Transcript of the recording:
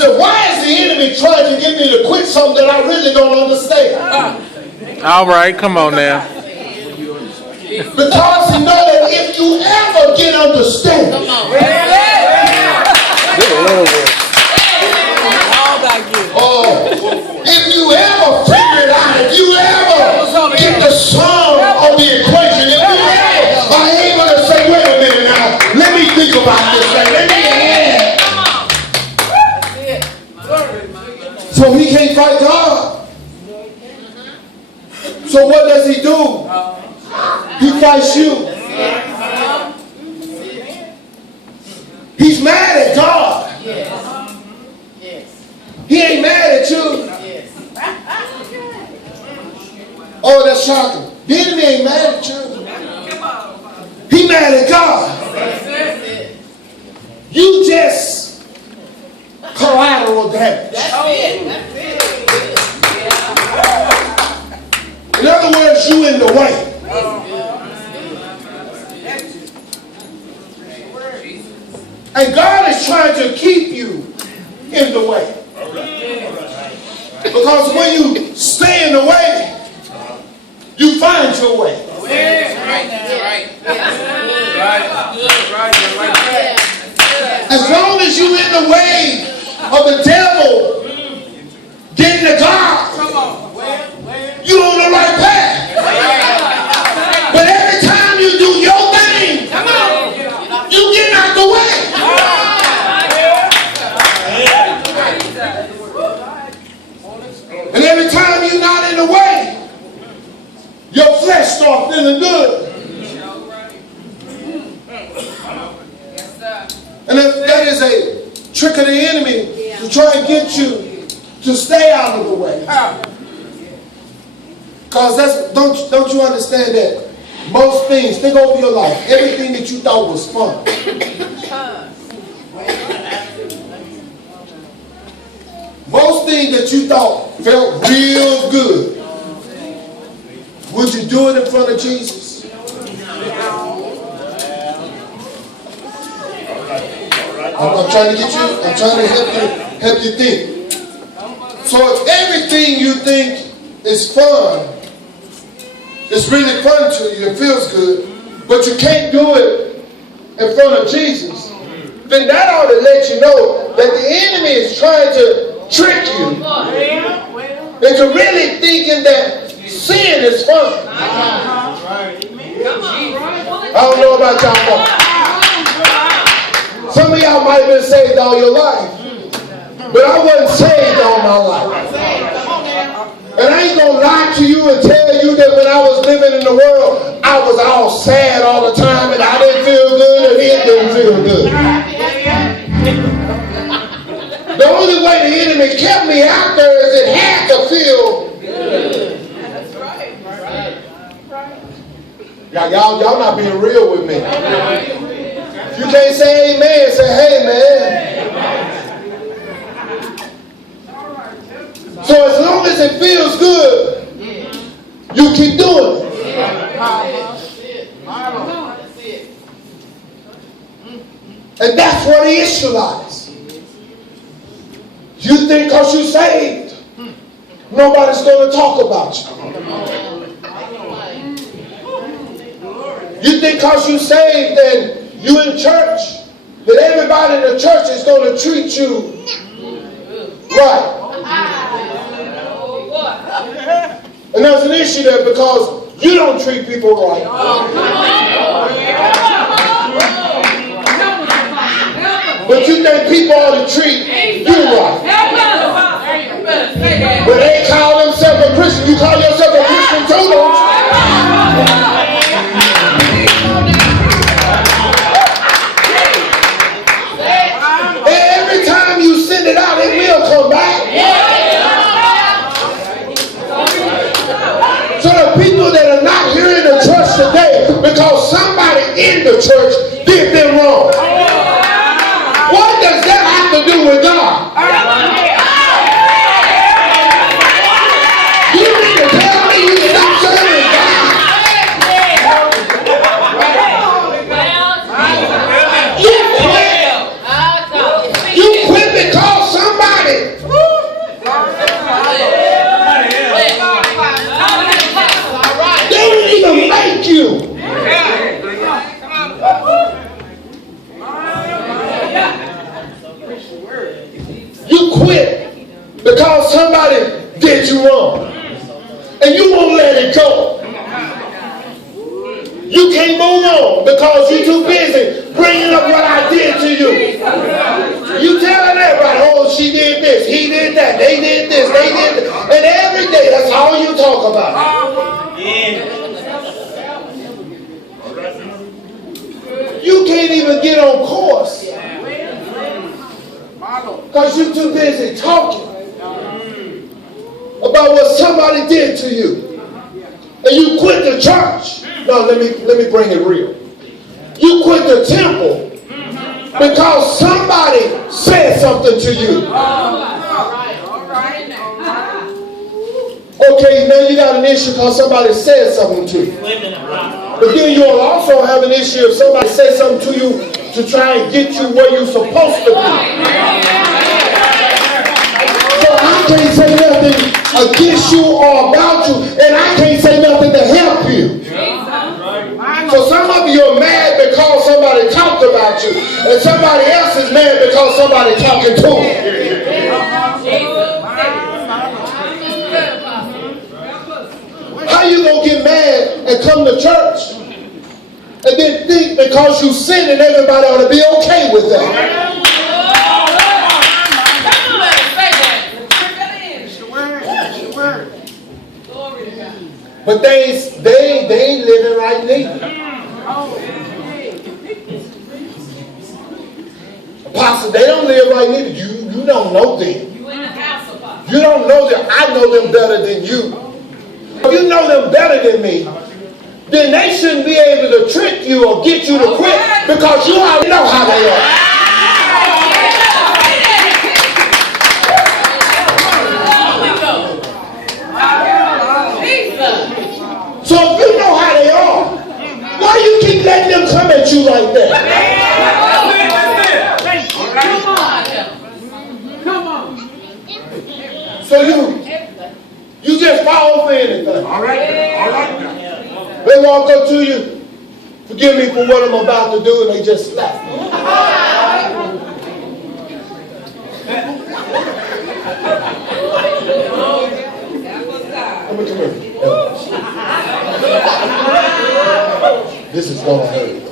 said, why is the enemy trying to get me to quit something that I really don't understand? All right, come on now. Because he know that if you ever get understanding, if you ever figure it out, if you ever get the sum of the equation, if you ever are able to say, wait a minute now, let me think about this thing, let me so he can't fight God. So what does he do? He fights you. He's mad at God. He ain't mad at you. Oh, that's shocking. The enemy ain't mad at you. He mad at God. You just collateral damage. In other words, you in the way. And God is trying to keep you in the way. Because when you stay in the way, you find your way. As long as you're in the way of the devil getting to God, you're on the right path. But every time you do your thing, you get out the way. And every time you're not in the way, your flesh starts feeling good. And that is a trick of the enemy to try and get you to stay out of the way. Because don't you understand that most things, think over your life, everything that you thought was fun. Most things that you thought felt real good. Would you do it in front of Jesus? I'm trying to get you, I'm trying to help you think. So if everything you think is fun, it's really fun to you, it feels good, but you can't do it in front of Jesus, then that ought to let you know that the enemy is trying to trick you into really thinking that sin is fun. I don't know about y'all. Some of y'all might have been saved all your life, but I wasn't saved all my life. And I ain't gonna lie to you and tell you that when I was living in the world, I was all sad all the time and I didn't feel good and it didn't feel good. The only way the enemy kept me out there is it had to feel good. That's right. Y'all not being real with me. If you can't say amen, say hey man. So as long as it feels good, you keep doing it. And that's where the issue lies. You think because you're saved, nobody's going to talk about you. You think because you're saved and you in church, that everybody in the church is going to treat you right. And there's an issue there because you don't treat people right. But you think people ought to treat you right. But they call themselves a Christian. You call yourself a Christian too, don't you? Every time you send it out, it will come back. So the people that are not here in the church today because somebody in the church did them wrong. What does that have to do with God? You need to tell me you stop serving God. You quit because somebody You quit because somebody did you wrong. And you won't let it go. You can't move on because you're too busy bringing up what I did to you. You telling everybody, oh, she did this, he did that, they did this, they did that. And every day, that's all you talk about. You can't even get on course because you're too busy talking about what somebody did to you. And you quit the church. No, let me bring it real. You quit the temple because somebody said something to you. Okay, now you got an issue because somebody said something to you. But then you'll also have an issue if somebody says something to you to try and get you where you're supposed to be. So I can't say nothing against you or about you, and I can't say nothing to help you. So some of you are mad because somebody talked about you, and somebody else is mad because somebody talking to them. How you gonna get mad and come to church and then think because you sin and everybody ought to be okay with that? But they ain't living right neither. Apostle, they don't live right neither. You don't know them. You don't know them. I know them better than you. If you know them better than me, then they shouldn't be able to trick you or get you to quit because you already know how they are. So if you know how they are, why you keep letting them come at you like that? Come on. So you just fall for anything. All right. They walk up to you, forgive me for what I'm about to do, and they just slap me. Come here. This is gonna hurt.